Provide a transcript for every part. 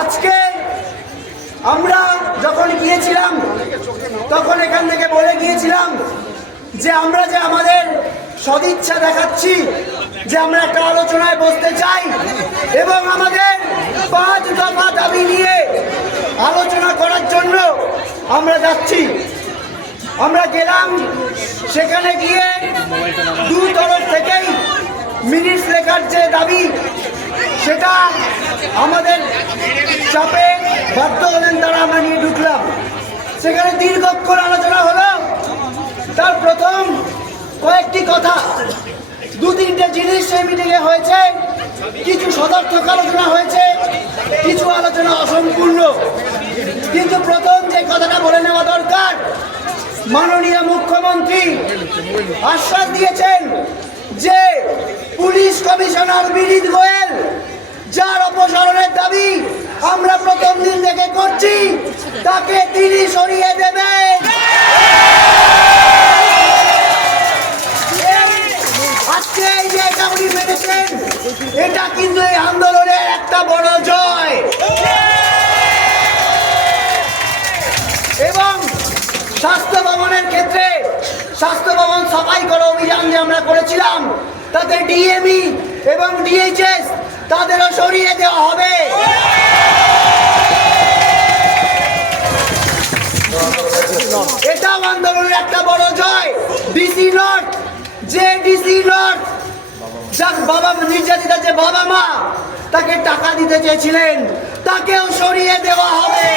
আজকে আমরা যখন গিয়েছিলাম, তখন এখান থেকে বলে গিয়েছিলাম যে আমরা যে আমাদের সদিচ্ছা দেখাচ্ছি, যে আমরা একটা আলোচনায় বসতে চাই এবং আমাদের পাঁচ দফা দাবি নিয়ে আলোচনা করার জন্য আমরা যাচ্ছি। আমরা গেলাম, সেখানে গিয়ে দু তরফ থেকেই মিনিটস লেখার যে দাবি সেটা আমাদের চাপে বাধ্য হলেন তারা আমরা নিয়ে ঢুকলাম। সেখানে দীর্ঘক্ষণ আলোচনা হলো। তার প্রথম কয়েকটি কথা, দু তিনটে জিনিস সেই মিটিংয়ে হয়েছে। কিছু সদর্থক আলোচনা হয়েছে, কিছু আলোচনা অসম্পূর্ণ। কিন্তু প্রথম যে কথাটা বলে নেওয়া দরকার, মাননীয় মুখ্যমন্ত্রী আশ্বাস দিয়েছেন যে পুলিশ কমিশনার বিনীত গোয়েল যার অপসারণের দাবি আমরা প্রথম দিন থেকে করছি, তাকে তিনি সরিয়ে দেবেন যে এটা এটা কিন্তু এই আন্দোলনের একটা বড় জয়। এবং স্বাস্থ্য ভবনের ক্ষেত্রে স্বাস্থ্য ভবন সাফাই করো অভিযান যে আমরা করেছিলাম, তাতে ডিএমই এবং ডিএইচএস তাদেরও সরিয়ে দেওয়া হবে। এটাও আন্দোলনের একটা বড় জয়। ডিসি নট যে ডিসি নট যার বাবা নির্যাতিতা যে বাবা মা, তাকে টাকা দিতে চেয়েছিলেন, তাকেও সরিয়ে দেওয়া হবে।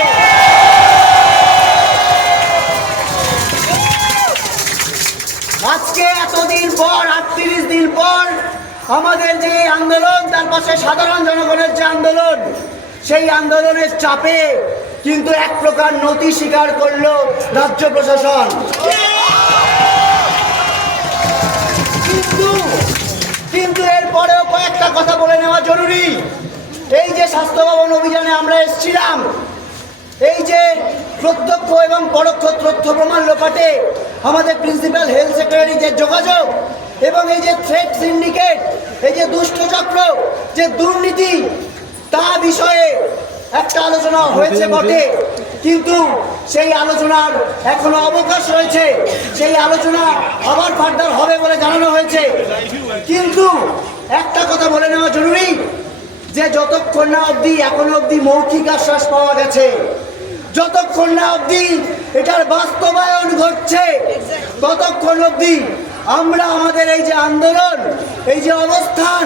আজকে এতদিন পর, আটত্রিশ দিন পর আমাদের যে আন্দোলন, তার পাশে সাধারণ জনগণের যে আন্দোলন, সেই আন্দোলনের চাপে কিন্তু এক প্রকার নতি স্বীকার করল রাজ্য প্রশাসন। কিন্তু কিন্তু এরপরেও কয়েকটা কথা বলে নেওয়া জরুরি। এই যে স্বাস্থ্য ভবন অভিযানে আমরা এসেছিলাম, এই যে প্রত্যক্ষ এবং পরোক্ষ তথ্য প্রমাণ লোপাটে আমাদের প্রিন্সিপাল হেলথ সেক্রেটারি যে যোগাযোগ এবং এই যে থ্রেড সিন্ডিকেট এই যে দুষ্ট চক্র, যে দুর্নীতি, তা বিষয়ে একটা আলোচনা হয়েছে বটে। কিন্তু সেই আলোচনার এখনও অবকাশ রয়েছে। সেই আলোচনা আবার ফার্দার হবে বলে জানানো হয়েছে। কিন্তু একটা কথা বলে নেওয়া জরুরি, যে যতক্ষণ না অবধি, এখনও অবধি মৌখিক আশ্বাস পাওয়া গেছে। যতক্ষণ না অবধি এটার বাস্তবায়ন ঘটছে, ততক্ষণ অবধি আমরা আমাদের এই যে আন্দোলন এই যে অবস্থান